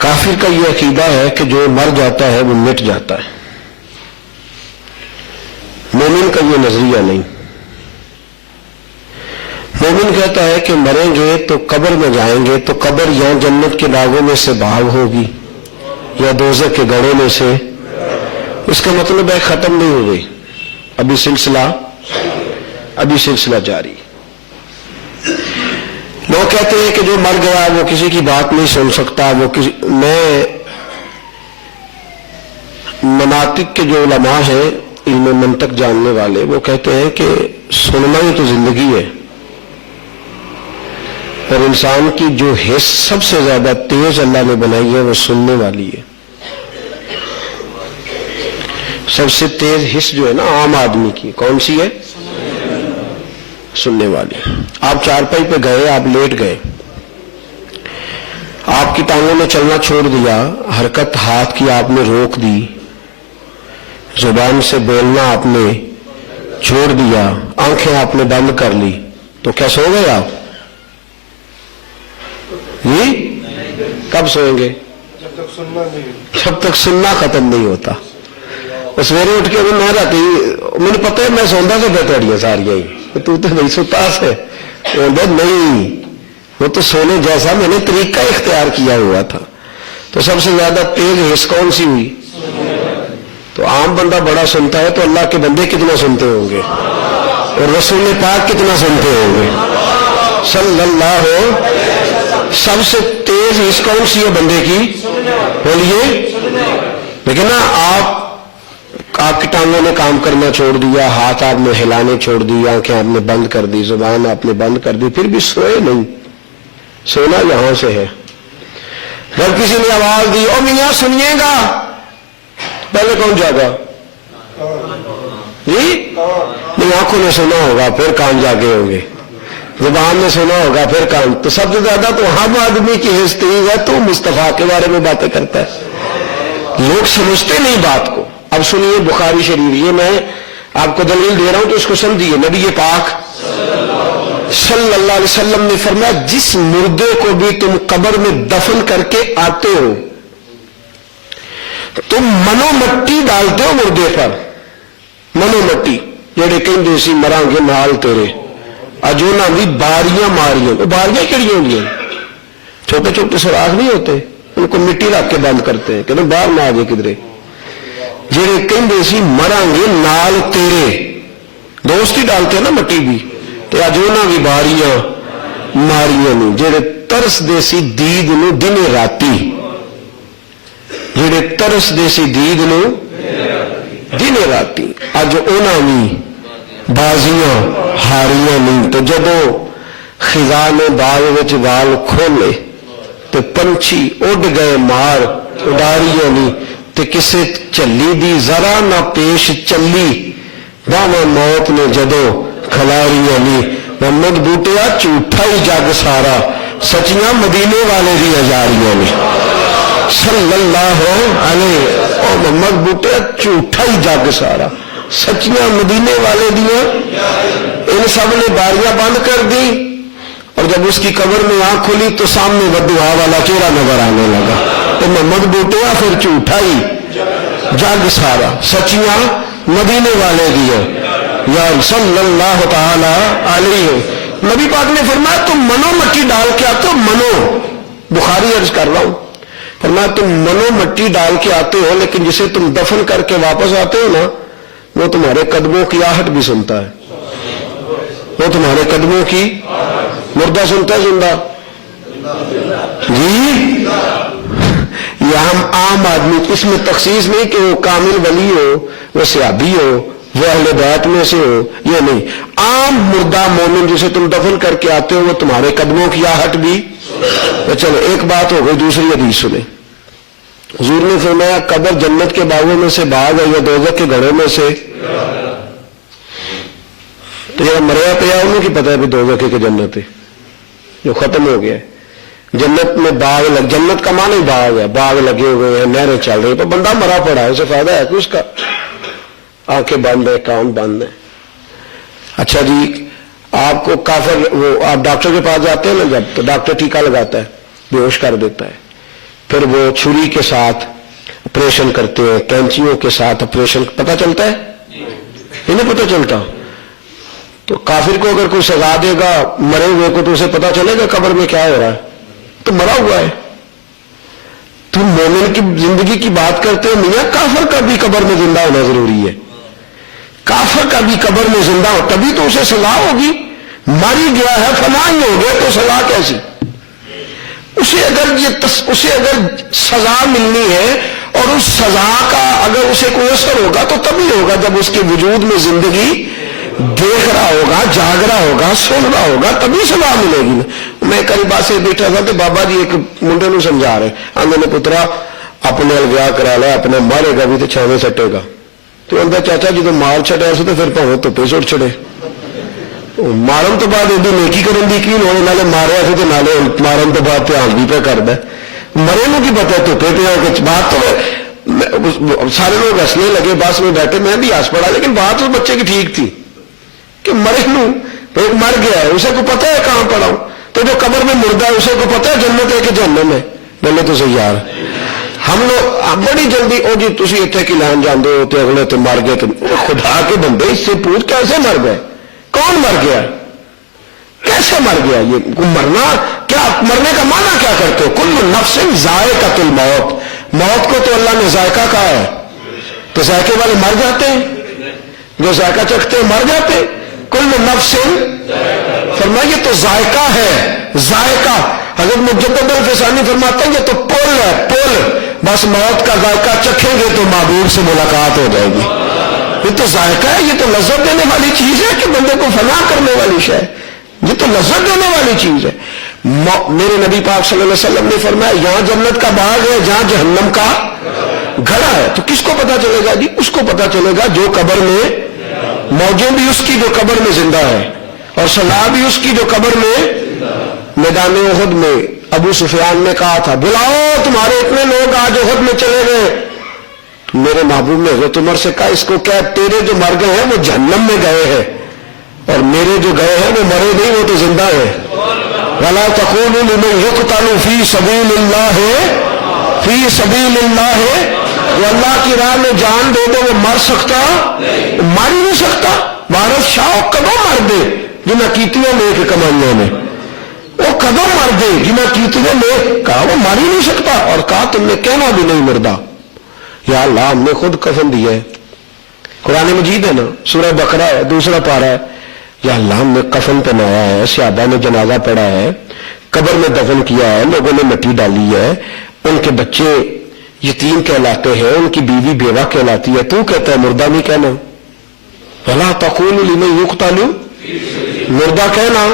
کافر کا یہ عقیدہ ہے کہ جو مر جاتا ہے وہ مٹ جاتا ہے، مومن کا یہ نظریہ نہیں۔ مومن کہتا ہے کہ مریں گے تو قبر میں جائیں گے تو قبر یا جنت کے باغوں میں سے باغ ہوگی یا دوزخ کے گڑھوں میں سے۔ اس کا مطلب ہے ختم نہیں ہو گئی، ابھی سلسلہ جاری۔ لوگ کہتے ہیں کہ جو مر گیا وہ کسی کی بات نہیں سن سکتا، میں مناطق کے جو علماء ہیں علم منطق جاننے والے وہ کہتے ہیں کہ سننا ہی تو زندگی ہے، اور انسان کی جو حس سب سے زیادہ تیز اللہ نے بنائی ہے وہ سننے والی ہے۔ سب سے تیز حس جو ہے نا عام آدمی کی کون سی ہے؟ سننے والی۔ آپ چارپائی پہ گئے، آپ لیٹ گئے، آپ کی ٹانگوں نے چلنا چھوڑ دیا، حرکت ہاتھ کی آپ نے روک دی، زبان سے بولنا آپ نے چھوڑ دیا، آنکھیں آپ نے بند کر لی، تو کیا سو گئے آپ؟ جی کب سوئیں گے؟ جب تک سننا ختم نہیں ہوتا۔ سویرے اٹھ کے میں راتی مجھے پتا ہے میں سوندا سے بیٹھڑیاں ساریاں ہی تو نہیں ستا سے نہیں، وہ تو سونے جیسا میں نے طریقہ اختیار کیا ہوا تھا۔ تو سب سے زیادہ تیز حس کون سی ہوئی؟ تو عام بندہ بڑا سنتا ہے تو اللہ کے بندے کتنا سنتے ہوں گے، اور رسول پاک کتنا سنتے ہوں گے صلی اللہ۔ سب سے تیز حس کون سی ہے بندے کی؟ بولیے۔ لیکن نا آپ کی ٹانگوں نے کام کرنا چھوڑ دیا، ہاتھ آپ نے ہلانے چھوڑ دی، آنکھیں آپ نے بند کر دی، زبان آپ نے بند کر دی، پھر بھی سوئے نہیں۔ سونا یہاں سے ہے۔ جب کسی نے آواز دی او میاں سنیے گا، پہلے کون جاگا؟ جی نہیں، آنکھوں نے سنا ہوگا پھر کان جاگے ہوں گے، زبان نے سنا ہوگا پھر کان۔ تو سب سے زیادہ تو ہم آدمی کی حس تیز ہے، تو مصطفیٰ کے بارے میں باتیں کرتا ہے۔ لوگ سمجھتے نہیں بات کو۔ اب سنیے بخاری شریف، یہ میں آپ کو دلیل دے رہا ہوں تو اس کو سمجھیے۔ نبی پاک صلی اللہ علیہ وسلم نے فرمایا جس مردے کو بھی تم قبر میں دفن کر کے آتے ہو، تم منو مٹی ڈالتے ہو مردے پر، منو مٹی جڑے کہیں سی مران گے نال تیرے اجونا بھی باریاں ماریاں۔ باریاں کیڑی ہوں گی؟ چھوٹے چھوٹے سوراخ نہیں ہوتے، ان کو مٹی رکھ کے بند کرتے ہیں کہ باہر نہ آ جائے کدھرے۔ جڑے کہیں سی مران گے نال تیرے، دوست ہی ڈالتے ہیں نا مٹی بھی، تو اجونا بھی باریاں ماریاں نہیں، جڑے ترس دے سی دید نو دن راتی، جڑے ترس دے سی دید نو دن راتی، اج اونا بھی بازیاں ہاریاں نہیں۔ تو جدو خزاں نے باغ وچ وال کھولے تو پنچھی اڈ گئے مار اڈاریاں نہیں، تے کسے چلی دی ذرا نہ پیش چلی، باواں موت نے جدو کھلاریاں نہیں۔ محمد بوٹیا جھوٹا ہی جگ سارا، سچیاں مدینے والے دی ہزاریاں نہیں صلی اللہ علیہ۔ او محمد بوٹیا جھوٹا ہی جگ سارا، سچیاں مدینے والے دیا۔ ان سب نے باریاں بند کر دی، اور جب اس کی قبر میں آنکھ کھلی تو سامنے بدعا والا چہرہ نظر آنے لگا۔ تو محمد بوٹیا پھر جھوٹا ہی جگ سارا، سچیاں مدینے والے دیا یا صلی اللہ تعالی علیہ۔ نبی پاک نے فرمایا تم منو مٹی ڈال کے آتے ہو، منو، بخاری عرض کر رہا ہوں، فرمایا تم منو مٹی ڈال کے آتے ہو، لیکن جسے تم دفن کر کے واپس آتے ہو نا، وہ تمہارے قدموں کی آہٹ بھی سنتا ہے، وہ تمہارے قدموں کی مردہ سنتا ہے زندہ؟ جی یہ عام آدمی، اس میں تخصیص نہیں کہ وہ کامل ولی ہو، وہ صحابی ہو، وہ اہل بیت میں سے ہو، یہ نہیں، عام مردہ مومن جسے تم دفن کر کے آتے ہو وہ تمہارے قدموں کی آہٹ بھی۔ چلو ایک بات ہو گئی، دوسری حدیث سنیں۔ حضور نے فرمایا قبر جنت کے باغوں میں سے باغ ہے یا دوزخ کے گڑھوں میں سے؟ تو یہ مریا پیا انہوں کی پتہ ہے بھی دوزخ کے جنت ہے، جو ختم ہو گیا ہے۔ جنت میں باغ لگ، جنت کا معنی باغ ہے، باغ لگے ہوئے ہیں، نہریں چل رہی، تو بندہ مرا پڑا ہے، اسے فائدہ ہے کہ اس کا آنکھیں بند ہے، کان بند ہے۔ اچھا جی آپ کو کافر، وہ آپ ڈاکٹر کے پاس جاتے ہیں نا جب، تو ڈاکٹر ٹیکا لگاتا ہے، بے ہوش کر دیتا ہے، پھر وہ چھری کے ساتھ آپریشن کرتے ہیں، کینچیوں کے ساتھ آپریشن، پتہ چلتا ہے؟ انہیں پتہ چلتا؟ تو کافر کو اگر کوئی سزا دے گا مرے ہوئے کو تو اسے پتہ چلے گا قبر میں کیا ہو رہا ہے؟ تو مرا ہوا ہے۔ تم مومن کی زندگی کی بات کرتے ہو، میاں کافر کا بھی قبر میں زندہ ہونا ضروری ہے، کافر کا بھی قبر میں زندہ ہو تبھی تو اسے سزا ہوگی۔ مر ہی گیا ہے، فنا ہی ہو گیا تو سزا کیسی؟ اسے اگر سزا ملنی ہے اور اس سزا کا اگر اسے کوئی اثر ہوگا تو تبھی ہوگا جب اس کے وجود میں زندگی دیکھ رہا ہوگا، جاگ رہا ہوگا، سن رہا ہوگا، تبھی سزا ملے گی۔ میں کئی بار سے بیٹھا تھا تو بابا جی ایک منڈے نو سمجھا رہے، آندے نے پترا اپنے ویاہ کرا لیا، اپنے مارے گا بھی تو چھاویں سٹے گا۔ تو اندر چاچا جی تو مار چھڑیا سے تو پھر پاویں دھوپے سٹ چھڑے، مارن تو بعد ایڈی نیکی کرن دی کی ہونے، نالے ماریا سے تو نالے مارن تو بعد دھیان بھی پہ کردا ہے، مرے نو کی پتا دھوپے پہ کچھ بات تو سارے لوگ ہنسنے لگے، بس میں بیٹھے، میں بھی ہنس پڑا، لیکن بات اس بچے کی ٹھیک تھی کہ مرے نو مر گیا ہے، اسے کو پتہ ہے کہاں پڑا ہوں، تو جو قبر میں مردہ ہے اسے کو پتہ ہے جنت ہے کہ جہنم ہے؟ بولے تو صحیح یار۔ ہم لوگ بڑی جلدی او جی تسی اتنے کی لین جاندے ہو تو اگلے تو مر گئے، تو خدا کے بندے اس سے پوچھ کیسے مر گئے؟ کون مر گیا؟ کیسے مر گیا؟ یہ مرنا کیا، مرنے کا معنی کیا کرتے ہو؟ کل نفس ذائقۃ الموت، موت کو تو اللہ نے ذائقہ کہا ہے، تو ذائقے والے مر جاتے ہیں، جو ذائقہ چکھتے ہیں مر جاتے ہیں۔ کل نفس، فرمایا یہ تو ذائقہ ہے، ذائقہ۔ حضرت مجدد الفسانی فرماتے ہیں یہ تو پل ہے، پل، بس موت کا ذائقہ چکھیں گے تو محبوب سے ملاقات ہو جائے گی۔ یہ تو ذائقہ ہے، یہ تو لذت دینے والی چیز ہے کہ بندے کو فنا کرنے والی شے، یہ تو لذت دینے والی چیز ہے۔ میرے نبی پاک صلی اللہ علیہ وسلم نے فرمایا یہاں جنت کا باغ ہے، جہاں جہنم کا گھڑا ہے۔ تو کس کو پتا چلے گا جی؟ اس کو پتا چلے گا جو قبر میں، موجیں بھی اس کی جو قبر میں زندہ ہے، اور سزا بھی اس کی جو قبر میں۔ میدان احد میں ابو سفیان نے کہا تھا بلاؤ تمہارے اتنے لوگ آج احد میں چلے گئے، میرے محبوب نے حضرت عمر سے کہا اس کو کیا، تیرے جو مر گئے ہیں وہ جہنم میں گئے ہیں، اور میرے جو گئے ہیں وہ مرے نہیں، وہ تو زندہ ہیں۔ وَلَا تَقُولُوا لِمَنْ يُقْتَلُ فِي سَبِيلِ اللَّهِ، فِي سَبِيلِ اللَّهِ، وہ اللہ کی راہ میں جان دے دے وہ مر سکتا؟ مر ہی نہیں سکتا۔ وارث شاہ کدوں مر دے جنہیں کیتیاں لے کے کمائیاں نے، وہ کدوں مر دے جنہیں کیتیاں لے، کہا وہ مر ہی نہیں سکتا، اور کہا تم نے کہنا بھی نہیں مردہ۔ یا اللہ ہم نے خود کفن دیا ہے، قرآن مجید ہے نا، سورہ بقرہ ہے، دوسرا پارہ ہے، یا اللہ ہم نے کفن پہنایا ہے، صحابہ نے جنازہ پڑھا ہے، قبر میں دفن کیا ہے، لوگوں نے مٹی ڈالی ہے، ان کے بچے یتیم کہلاتے ہیں، ان کی بیوی بیوہ کہلاتی ہے، تو کہتا ہے مردہ نہیں کہنا۔ وَلَا تَقُولُوا لِمَنْ يُقْتَلُ، مردہ کہنا۔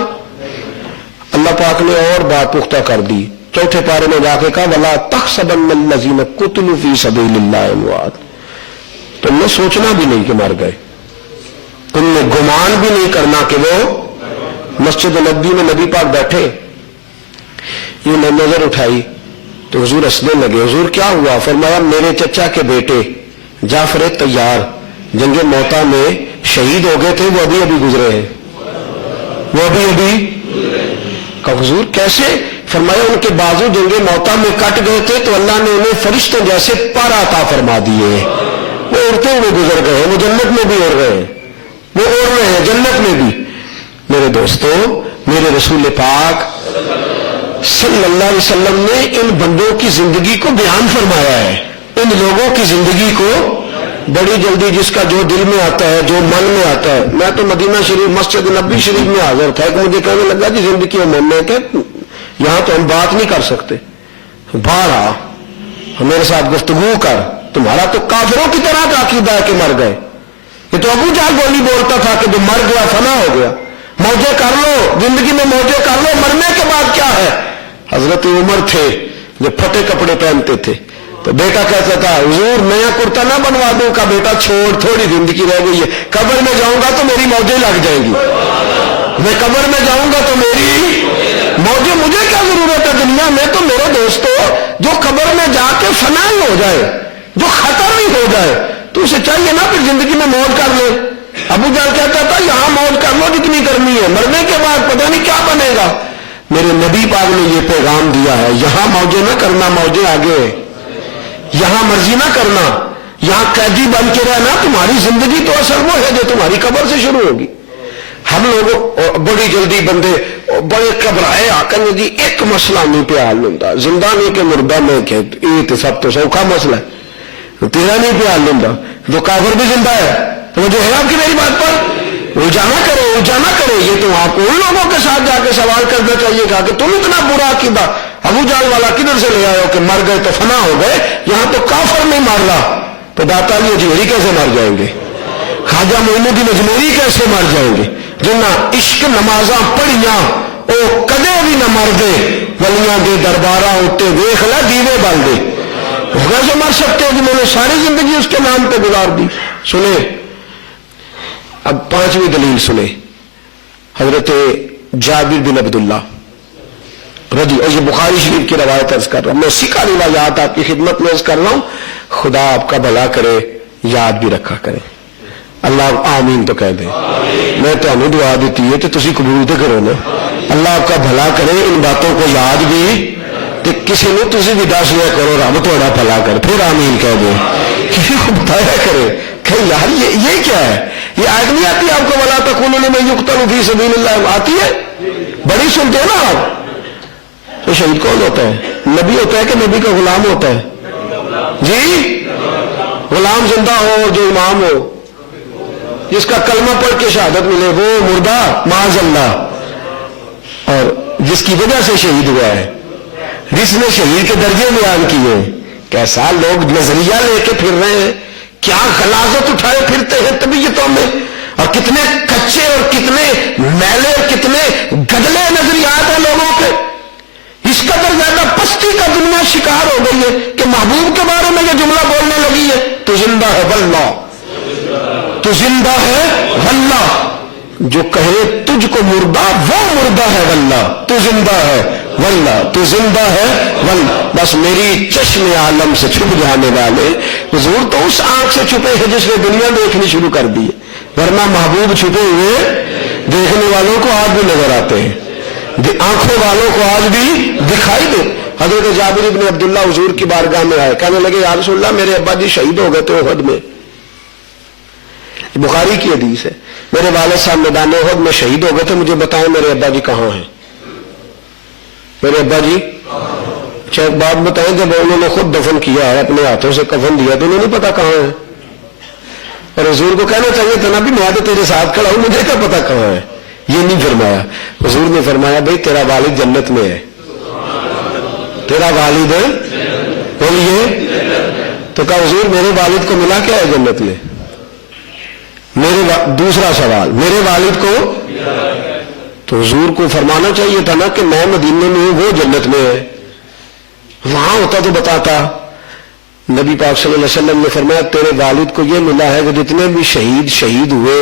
اللہ پاک نے اور بات پختہ کر دی، چوتھے پارے میں جا کے کہا وَلَا تَحْسَبَنَّ الَّذِينَ قُتِلُوا فِي سَبِيلِ اللَّهِ أَمْوَاتٌ، تم نے سوچنا بھی نہیں کہ مر گئے، تم نے گمان بھی نہیں کرنا کہ وہ۔ مسجد نبوی میں نبی پاک بیٹھے، یہ نے نظر اٹھائی تو حضور ہنسنے لگے۔ حضور کیا ہوا؟ فرمایا میرے چچا کے بیٹے جعفر طیار جنگ موتا میں شہید ہو گئے تھے، وہ ابھی ابھی گزرے ہیں، وہ ابھی ابھی۔ کہ حضور کیسے؟ فرمایا ان کے بازو جنگ موتا میں کٹ گئے تھے تو اللہ نے انہیں فرشتوں جیسے پر عطا فرما دیے، وہ اڑتے ہوئے گزر گئے، وہ جنت میں بھی اڑ رہے ہیں، وہ اڑ رہے ہیں جنت میں بھی۔ میرے دوستو، میرے رسول پاک صلی اللہ علیہ وسلم نے ان بندوں کی زندگی کو بیان فرمایا ہے، ان لوگوں کی زندگی کو۔ بڑی جلدی جس کا جو دل میں آتا ہے، جو من میں آتا ہے۔ میں تو مدینہ شریف مسجد نبوی شریف میں حاضر تھا، ایک مجھے کہنے لگا جی زندگی میں میں کہ یہاں تو ہم بات نہیں کر سکتے، باہر آ میرے ساتھ گفتگو کر، تمہارا تو کافروں کی طرح کا عقیدہ ہے کہ مر گئے۔ یہ تو ابو جہل بولی بولتا تھا کہ جو مر گیا فنا ہو گیا، موجے کر لو زندگی میں، موجے کر لو، مرنے کے بعد کیا ہے۔ حضرت عمر تھے جو پھٹے کپڑے پہنتے تھے، تو بیٹا کہتا تھا حضور نیا کرتا نہ بنوا دوں، کا بیٹا چھوڑ، تھوڑی زندگی رہ گئی ہے، قبر میں جاؤں گا تو میری موجیں لگ جائیں گی، میں قبر میں جاؤں گا تو میری موجیں، مجھے کیا ضرورت ہے دنیا میں۔ تو میرے دوستو جو قبر میں جا کے فنا ہی ہو جائے، جو ختم ہی ہو جائے، تو اسے چاہیے نا پھر زندگی میں موج کر لے۔ ابو جہل کہتا تھا یہاں موج کر لو جتنی کرنی ہے، مرنے کے بعد پتہ نہیں کیا بنے گا۔ میرے نبی پاک نے یہ پیغام دیا ہے، یہاں موجیں نہ کرنا، موجیں آگے، یہاں مرضی نہ کرنا، یہاں قیدی بن کے رہنا، تمہاری زندگی تو اصل وہ ہے جو تمہاری قبر سے شروع ہوگی۔ ہم لوگ بڑی جلدی بندے بڑے گھبرائے آکن جی ایک مسئلہ نہیں پہ حل ہوتا، زندہ نہیں کہ مردہ میں کہ یہ تو سب تو سوکھا مسئلہ ہے، تیرا نہیں پہ حل ہوتا، جو کافر بھی زندہ ہے تو وہ جو ہے آپ کی میری بات پر الجھانا کرو، یہ تو آپ کو ان لوگوں کے ساتھ جا کے سوال کرنا چاہیے تھا کہ تم اتنا برا عقیدہ ابو جہل والا کدھر سے لے آئے ہو کہ مر گئے تو فنا ہو گئے، یہاں تو کافر نہیں مر رہا تو داتا علی اجمیری کیسے مر جائیں گے، خواجہ معین الدین اجمیری کیسے مر جائیں گے، جنہ عشق نمازاں پڑھیاں او کدے بھی نہ مر دے، ولیاں دے درباراں اتے ویکھ لے دیوے بل دے، کیسے مر سکتے ہو جنہوں نے ساری زندگی اس کے نام پہ گزار دی۔ سنے اب پانچویں دلیل سنے، حضرت جابر بن عبداللہ رضی، اور یہ بخاری شریف کی روایت عرض کر رہا ہوں، میں سکھا روایات آپ کی خدمت میں عرض کر رہا ہوں، خدا آپ کا بھلا کرے، یاد بھی رکھا کرے، اللہ آمین تو کہہ دیں، میں تو ہمیں دعا دیتی ہے تو تسی قبول تو کرو نا، اللہ آپ کا بھلا کرے، ان باتوں کو یاد بھی تو کسی نے تسی بھی دس لیا کرو رب تھوڑا بھلا کر، پھر آمین کہہ دیں، کسی کو بتایا کرے کہ یار یہ کیا ہے، یہ آیت نہیں آتی آپ کو ولا تکونوا لمن یقتل فی سبیل اللہ، آتی ہے بڑی سنتے ہیں نا آپ، تو شہید کون ہوتا ہے؟ نبی ہوتا ہے کہ نبی کا غلام ہوتا ہے؟ جی غلام زندہ ہو اور جو امام ہو جس کا کلمہ پڑھ کے شہادت ملے وہ مردہ معاذ اللہ، اور جس کی وجہ سے شہید ہوا ہے، جس نے شہید کے درجے بیان کیے، کیسا لوگ نظریہ لے کے پھر رہے ہیں، کیا غلاظت اٹھائے پھرتے ہیں طبیعتوں میں، اور کتنے کچے اور کتنے میلے اور کتنے گدلے نظریات ہیں لوگوں کے، اس قدر زیادہ پستی کا دنیا شکار ہو گئی ہے کہ محبوب کے بارے میں یہ جملہ بولنے لگی ہے، تو زندہ ہے واللہ، تو زندہ ہے واللہ، جو کہے تجھ کو مردہ وہ مردہ ہے واللہ، تو زندہ ہے واللہ، تو زندہ ہے واللہ، بس میری چشم عالم سے چھپ جانے والے حضور تو اس آنکھ سے چھپے ہیں جس نے دنیا دیکھنی شروع کر دی ہے، ورنہ محبوب چھپے ہوئے دیکھنے والوں کو آج بھی نظر آتے ہیں، آنکھوں والوں کو آج بھی دکھائی دے۔ حضرت جابر بن عبداللہ حضور کی بارگاہ میں آئے، کہنے لگے یا رسول اللہ میرے ابا جی شہید ہو گئے تھے احد میں، بخاری کی حدیث ہے، میرے والد صاحب میدان احد میں شہید ہو گئے تھے، مجھے بتائیں میرے ابا جی کہاں ہیں، میرے ابا جی اچھا ایک بات بتائیں، جب انہوں نے خود دفن کیا ہے اپنے ہاتھوں سے کفن دیا تو انہیں نہیں پتا کہاں ہے، اور حضور کو کہنا چاہیے تھا نا بھی میں تو تیرے ساتھ کھڑا ہوں مجھے کیا پتا کہاں ہے، یہ نہیں فرمایا، حضور نے فرمایا بھائی تیرا والد جنت میں ہے، تیرا والد بولیے، تو کہا حضور میرے والد کو ملا کیا ہے جنت میں، دوسرا سوال میرے والد کو، تو حضور کو فرمانا چاہیے تھا نا کہ میں مدینے میں ہوں وہ جنت میں ہے، وہاں ہوتا تو بتاتا۔ نبی پاک صلی اللہ علیہ وسلم نے فرمایا تیرے والد کو یہ ملا ہے کہ جتنے بھی شہید ہوئے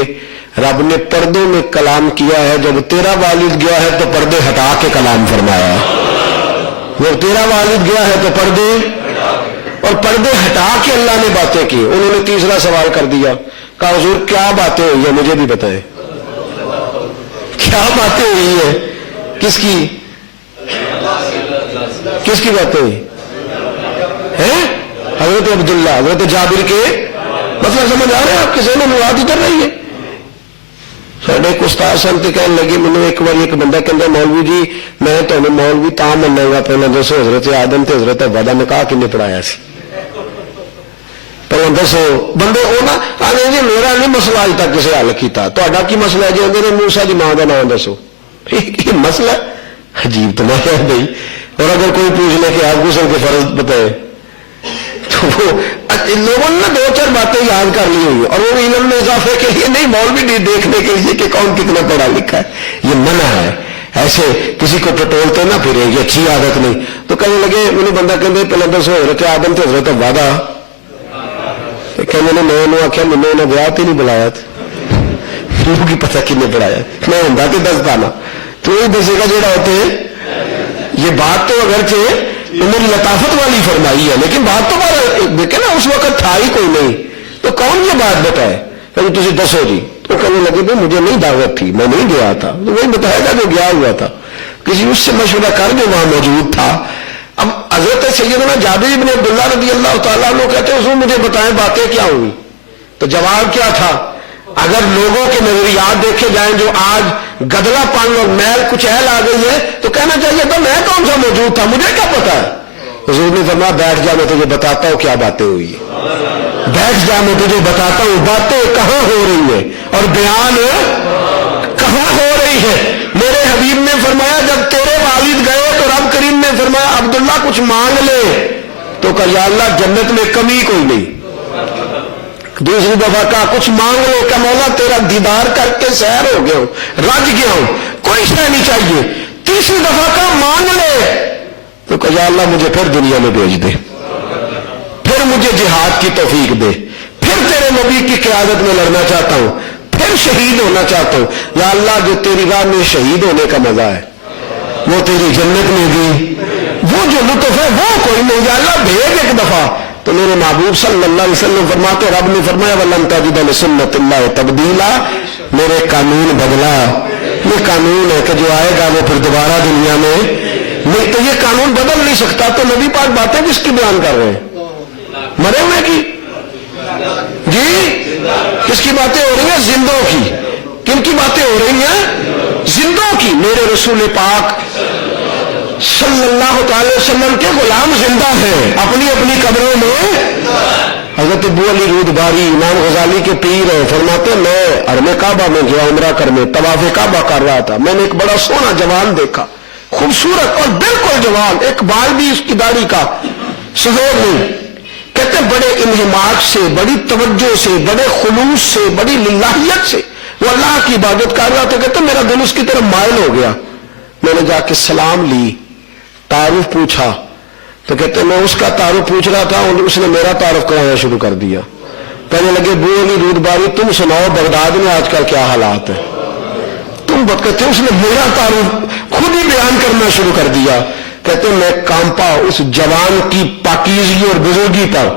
رب نے پردوں میں کلام کیا ہے، جب تیرا والد گیا ہے تو پردے ہٹا کے کلام فرمایا، جب تیرا والد گیا ہے تو پردے اور پردے ہٹا کے اللہ نے باتیں کی۔ انہوں نے تیسرا سوال کر دیا، کہا حضور کیا باتیں ہوئی ہیں مجھے بھی بتائیں، کیا باتیں ہوئی ہیں، کس کی باتیں ہوئی ہیں؟ حضرت عبداللہ حضرت جابر کے مسئلہ سمجھ آ رہے ہیں آپ کے ذہن میں بات اتر رہی ہے؟ ساڈے ایک استاد سن تے کہنے لگے مجھے ایک بار ایک بندہ کہندا مولوی جی میں تمہیں مولوی تا مننا گا، پہلے دسو حضرت آدم تے حضرت حوا دا نکاح کنے پڑھایا سی، پہلے دسو بندے وہ نا آدھے جی میرا نہیں مسئلہ اج تک کسی حل کیتا، تہاڈا کی مسئلہ ہے جی آدھے موسیٰ دی ماں دا نام دسو، یہ مسئلہ عجیب تماشا ہے بھائی، اور اگر کوئی پوچھ لے کہ آپ غسل کے فرض بتائے تو وہ لوگوں نے دو چار باتیں یاد کر لی ہوئی اور وہ علم میں اضافے کے لیے نہیں، مولوی دیکھنے کے لیے کہ کون کتنا پڑھا لکھا ہے، یہ منع ہے، ایسے کسی کو ٹٹولتے نہ پھرے، یہ اچھی عادت نہیں۔ تو کہنے لگے مجھے بندہ کہتے پہلے دسو حضرت آدم تے حضرت حوا دا، کہنے میں نے آخیا مجھے انہیں بیاہ تے نہیں بلایا، کی پتہ کنے پڑھایا، میں ہوں کہ دستا نا تو یہ دسے گا جڑا ہوتے ہیں۔ یہ بات تو اگرچہ انہوں نے لطافت والی فرمائی ہے لیکن بات تو دیکھیں نا اس وقت تھا ہی کوئی نہیں، تو کون یہ بات بتائے کہ تجھے دسو جی، تو کہنے لگے بھی مجھے نہیں دعوت تھی میں نہیں گیا تھا، تو وہی بتایا گا جو گیا ہوا تھا، کسی اس سے مشورہ کر جو وہاں موجود تھا. اب حضرت سیدنا جابر بن عبداللہ رضی اللہ تعالیٰ عنہ کہتے ہیں حضور مجھے بتائیں باتیں کیا ہوئی. تو جواب کیا تھا؟ اگر لوگوں کے نظریات دیکھے جائیں جو آج گدلا پن اور میل کچھ ایل آ گئی ہے تو کہنا چاہیے تو میں کون سا موجود تھا، مجھے کیا پتا ہے. حضور نے فرمایا بیٹھ جا، میں تجھے بتاتا ہوں کیا باتیں ہوئی ہیں. بیٹھ جا، میں تجھے بتاتا ہوں باتیں کہاں ہو رہی ہیں اور بیان کہاں ہو رہی ہے. میرے حبیب نے فرمایا جب تیرے والد گئے تو رب کریم نے فرمایا عبداللہ کچھ مانگ لے، تو کہا یا اللہ جنت میں کمی کوئی نہیں. دوسری دفعہ کہا کچھ مانگ لو، کہ مولا تیرا دیدار کر کے سیر ہو گیا ہوں، رج گیا ہوں، کوئی شے نہیں چاہیے. تیسری دفعہ کہا مانگ لے، تو کہا یا اللہ مجھے پھر دنیا میں بھیج دے، پھر مجھے جہاد کی توفیق دے، پھر تیرے نبی کی قیادت میں لڑنا چاہتا ہوں، پھر شہید ہونا چاہتا ہوں. یا اللہ جو تیری راہ میں شہید ہونے کا مزہ ہے وہ تیری جنت میں بھی وہ جو لطف ہے وہ کوئی نہیں. یا اللہ بھیج ایک دفعہ. تو میرے محبوب صلی اللہ علیہ وسلم فرماتے رب نے فرمایا وَلَن تَجِدَ لِسُنَّتِ اللَّهِ تَبْدِيلًا، میرے قانون بدلا. یہ قانون ہے کہ جو آئے گا وہ پھر دوبارہ دنیا میں نہیں. تو یہ قانون بدل نہیں سکتا. تو نبی پاک باتیں کس کی بیان کر رہے ہیں؟ مرے ہوئے کی جی؟ کس کی باتیں ہو رہی ہیں؟ زندوں کی. کن کی باتیں ہو رہی ہیں؟ زندوں کی. میرے رسول پاک صلی اللہ تعالی وسلم کے غلام زندہ ہیں اپنی اپنی قبروں میں. حضرت ابو علی رودباری امام غزالی کے پیر ہیں، فرماتے میں حرم کعبہ میں گیا عمرہ کرنے، طواف کعبہ کر رہا تھا. میں نے ایک بڑا سونا جوان دیکھا، خوبصورت اور بالکل جوان، ایک بال بھی اس کی داڑھی کا سفید نہیں. کہتے بڑے انہماک سے، بڑی توجہ سے، بڑے خلوص سے، بڑی للہیت سے وہ اللہ کی عبادت کر رہا تھا. کہتے میرا دل اس کی طرف مائل ہو گیا. میں نے جا کے سلام لی، تعارف پوچھا. تو کہتے میں اس کا تعارف پوچھ رہا تھا اور اس نے میرا تعارف کرانا شروع کر دیا. کہنے لگے ابو علی رودباری تم سناؤ بغداد میں آج کل کیا حالات ہیں. تم کہتے اس نے میرا تعارف خود ہی بیان کرنا شروع کر دیا. کہتے میں کانپا اس جوان کی پاکیزگی اور بزرگی پر.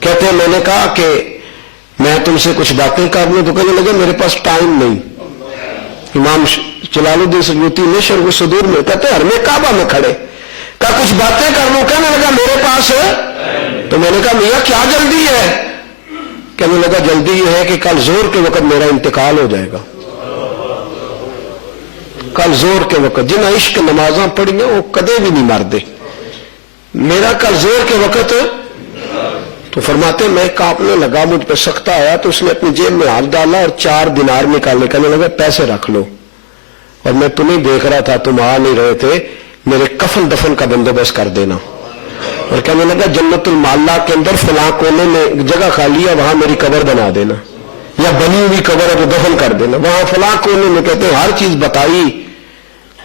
کہتے میں نے کہا کہ میں تم سے کچھ باتیں کر لوں. تو کہنے لگے میرے پاس ٹائم نہیں. امام جلال الدین سیوطی نے شرح الصدور میں کہتے حرم کعبہ میں کھڑے کہا کچھ باتیں کر لوں. کہنے لگا میرے پاس ہے. تو میں نے کہا میاں کیا جلدی ہے؟ کہنے لگا جلدی یہ ہے کہ کل زور کے وقت میرا انتقال ہو جائے گا. کل زور کے وقت جن عشق نمازاں پڑھی ہیں وہ کدے بھی نہیں مردے. میرا کل زور کے وقت. تو فرماتے میں کانپنے لگا، مجھ پہ سختہ آیا. تو اس نے اپنی جیب میں ہاتھ ڈالا اور 4 دینار نکالنے. کہنے لگا پیسے رکھ لو، اور میں تمہیں دیکھ رہا تھا تم آ نہیں رہے تھے، میرے کفن دفن کا بندوبست کر دینا. اور کہنے لگا جنت المعلا کے اندر فلاں کونے میں جگہ خالی ہے وہاں میری قبر بنا دینا، یا بنی ہوئی قبر ہے تو دفن کر دینا وہاں فلاں کونے میں. کہتے ہیں ہر چیز بتائی.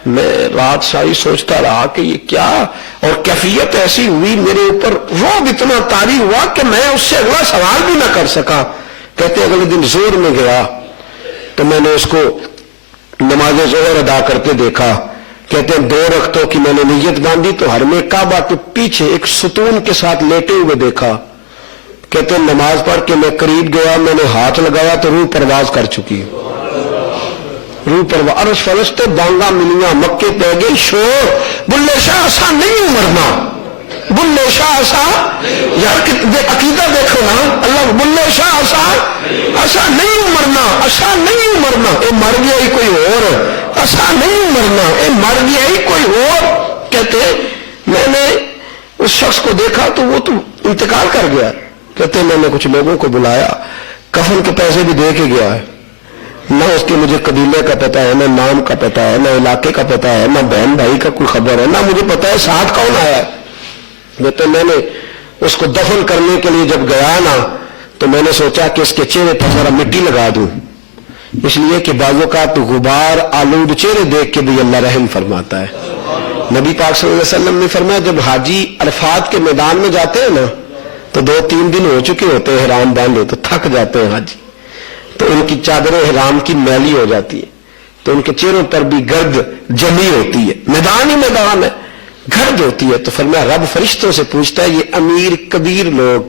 میں رات ساری سوچتا رہا کہ یہ کیا، اور کیفیت ایسی ہوئی میرے اوپر رعب اتنا طاری ہوا کہ میں اس سے اگلا سوال بھی نہ کر سکا. کہتے اگلے دن زور میں گیا تو میں نے اس کو نماز ظہر ادا کرتے دیکھا. کہتے ہیں 2 رکعتوں کی میں نے نیت باندھی تو حرم کعبہ کے پیچھے ایک ستون کے ساتھ لیٹے ہوئے دیکھا. کہتے ہیں نماز پڑھ کے میں قریب گیا، میں نے ہاتھ لگایا تو روح پرواز کر چکی. روح پرواز، عرش فرشتے بانگا ملیاں مکے پہ گئی شور. بلے شاہ ایسا نہیں مرنا، بلے شاہ ایسا یار عقیدہ دیکھو نا. اللہ بلے شاہ ایسا نہیں مرنا، ایسا نہیں مرنا. اے مر گیا ہی کوئی اور، ایسا نہیں مرنا، اے مر گیا ہی کوئی اور. کہتے میں نے اس شخص کو دیکھا تو وہ تو انتقال کر گیا. کہتے میں نے کچھ لوگوں کو بلایا، کفن کے پیسے بھی دے کے گیا ہے. نہ اس کے مجھے قبیلے کا پتہ ہے، نہ نام کا پتہ ہے، نہ علاقے کا پتہ ہے، نہ بہن بھائی کا کوئی خبر ہے، نہ مجھے پتہ ہے ساتھ کون آیا ہے. کہتے میں نے اس کو دفن کرنے کے لیے جب گیا نا تو میں نے سوچا کہ اس کے چہرے پر ذرا مٹی لگا دوں، اس لیے کہ بعضوں کا تو غبار آلود چہرے دیکھ کے بھی اللہ رحم فرماتا ہے. نبی پاک صلی اللہ علیہ وسلم نے فرمایا جب حاجی عرفات کے میدان میں جاتے ہیں نا تو 2-3 دن ہو چکے ہوتے ہیں احرام باندھے تو تھک جاتے ہیں حاجی، تو ان کی چادریں احرام کی میلی ہو جاتی ہے، تو ان کے چہروں پر بھی گرد جمی ہوتی ہے. میدان ہی میدان ہے، گرد ہوتی ہے. تو فرمایا رب فرشتوں سے پوچھتا ہے یہ امیر کبیر لوگ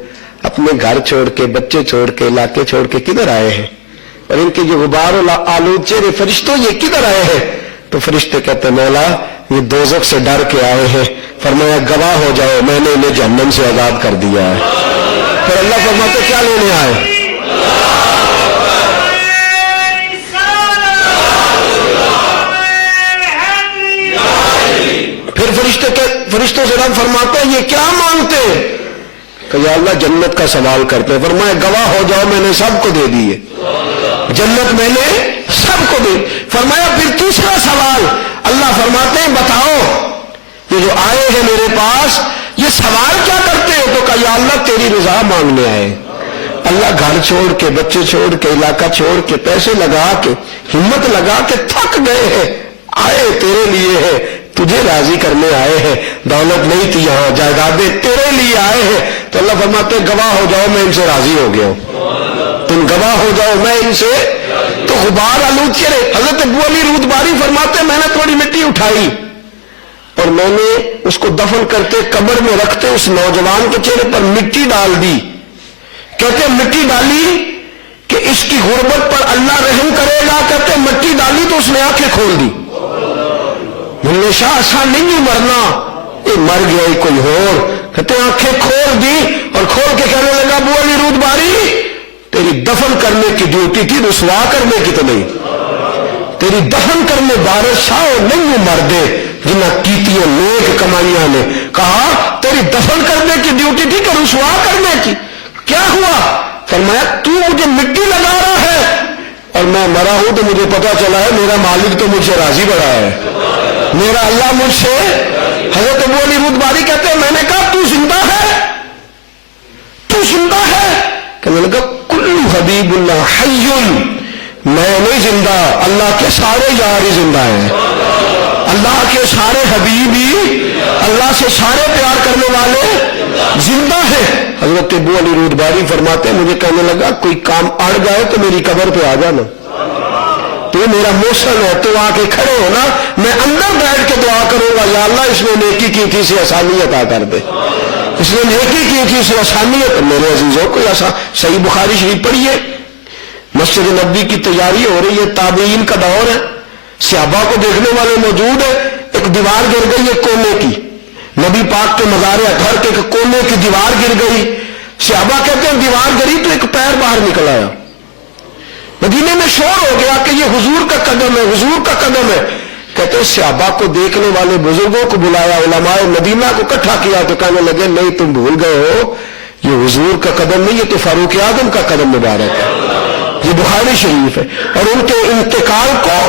اپنے گھر چھوڑ کے، بچے چھوڑ کے، علاقے چھوڑ کے کدھر آئے ہیں؟ اور ان کے جو غبار آلود چہرے فرشتوں یہ کدھر آئے ہیں؟ تو فرشتے کہتے مولا یہ دوزخ سے ڈر کے آئے ہیں، فرمایا گواہ ہو جاؤ میں نے انہیں جہنم سے آزاد کر دیا ہے۔ پھر اللہ فرماتے کیا لینے آئے؟ پھر فرشتوں سے رب فرماتے ہیں یہ کیا مانگتے ہیں؟ کہ یا اللہ جنت کا سوال کرتے ہیں۔ فرمایا گواہ ہو جاؤ میں نے سب کو دے دی ہے، جنت میں نے سب کو دی۔ فرمایا پھر تیسرا سوال، اللہ فرماتے ہیں بتاؤ یہ جو آئے ہیں میرے پاس یہ سوال کیا کرتے ہیں؟ تو کہا یا اللہ تیری رضا مانگنے آئے۔ اللہ گھر چھوڑ کے، بچے چھوڑ کے، علاقہ چھوڑ کے، پیسے لگا کے، ہمت لگا کے تھک گئے ہیں، آئے تیرے لیے ہیں، تجھے راضی کرنے آئے ہیں، دولت نہیں تھی یہاں، جائیدادیں تیرے لیے آئے ہیں۔ تو اللہ فرماتے ہیں گواہ ہو جاؤ میں ان سے راضی ہو گیا ہوں، تم گواہ ہو جاؤ میں ان سے۔ تو غبار آلود چہرے، حضرت ابو علی رود باری فرماتے میں نے تھوڑی مٹی اٹھائی اور میں نے اس کو دفن کرتے قبر میں رکھتے اس نوجوان کے چہرے پر مٹی ڈال دی۔ کہتے مٹی ڈالی کہ اس کی غربت پر اللہ رحم کرے گا، کہتے مٹی ڈالی تو اس نے آنکھیں کھول دی۔ ملے شاہ آسان نہیں مرنا، یہ مر گیا ہی کوئی اور، کہتے آنکھیں کھول دی اور کھول کے کہنے لگا ابو علی رود باری تیری دفن کرنے کی ڈیوٹی تھی، رسوا کرنے کی تو نہیں، تیری دفن کرنے بادشاہ نہیں مردے جنہ کیتی نیک کمائیاں نے، کہا تیری دفن کرنے کی ڈیوٹی تھی کہ رسوا کرنے کی؟ کیا ہوا؟ فرمایا تو مجھے مٹی لگا رہا ہے اور میں مرا ہوں تو مجھے پتا چلا ہے میرا مالک تو مجھ سے راضی بڑا ہے، میرا اللہ مجھ سے۔ حضرت ابو علی رود باری کہتے ہیں میں نے کہا تو زندہ ہے، تو زندہ ہے؟ کہنے لگا کل حبیب اللہ حی، میں نہیں زندہ، اللہ کے سارے یار ہی زندہ ہیں، اللہ کے سارے حبیبی، اللہ سے سارے پیار کرنے والے زندہ ہیں۔ حضرت ابو علی رود باری فرماتے ہیں مجھے کہنے لگا کوئی کام اڑ گئے تو میری قبر پہ آ جانا، تو میرا موسم ہے تو آ کے کھڑے ہونا، میں اندر بیٹھ کے دعا کروں گا یا اللہ اس نے نیکی کی تھی سے آسانی عطا کر دے، اس نے نیکی کی تھی سے آسانی ہے۔ میرے عزیزوں کوئی ایسا صحیح بخاری شریف پڑھیے، مسجد نبوی کی تیاری ہو رہی ہے، تابعین کا دور ہے، صحابہ کو دیکھنے والے موجود ہیں، ایک دیوار گر گئی ہے کونے کی، نبی پاک کے مزار اطہر کے ایک کونے کی دیوار گر گئی، صحابہ کہتے ہیں دیوار گری تو ایک پیر باہر نکل آیا، مدینے میں شور ہو گیا کہ یہ حضور کا قدم ہے، حضور کا قدم ہے۔ کہتے ہیں صحابہ کو دیکھنے والے بزرگوں کو بلایا، علماء مدینہ کو اکٹھا کیا تو کہنے لگے نہیں تم بھول گئے ہو، یہ حضور کا قدم نہیں، یہ تو فاروق اعظم کا قدم مبارک ہے، یہ بخاری شریف ہے، اور ان کے انتقال کو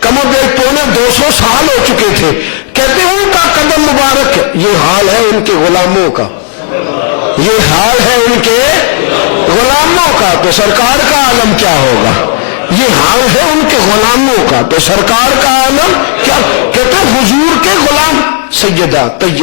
کم از کم 250 سال ہو چکے تھے، کہتے ہیں ان کا قدم مبارک ہے۔ یہ حال ہے ان کے غلاموں کا، یہ حال ہے ان کے غلاموں کا، تو سرکار کا عالم کیا ہوگا؟ یہ حال ہے ان کے غلاموں کا، تو سرکار کا عالم کیا؟ کہتے ہیں حضور کے غلام سیدہ طیبہ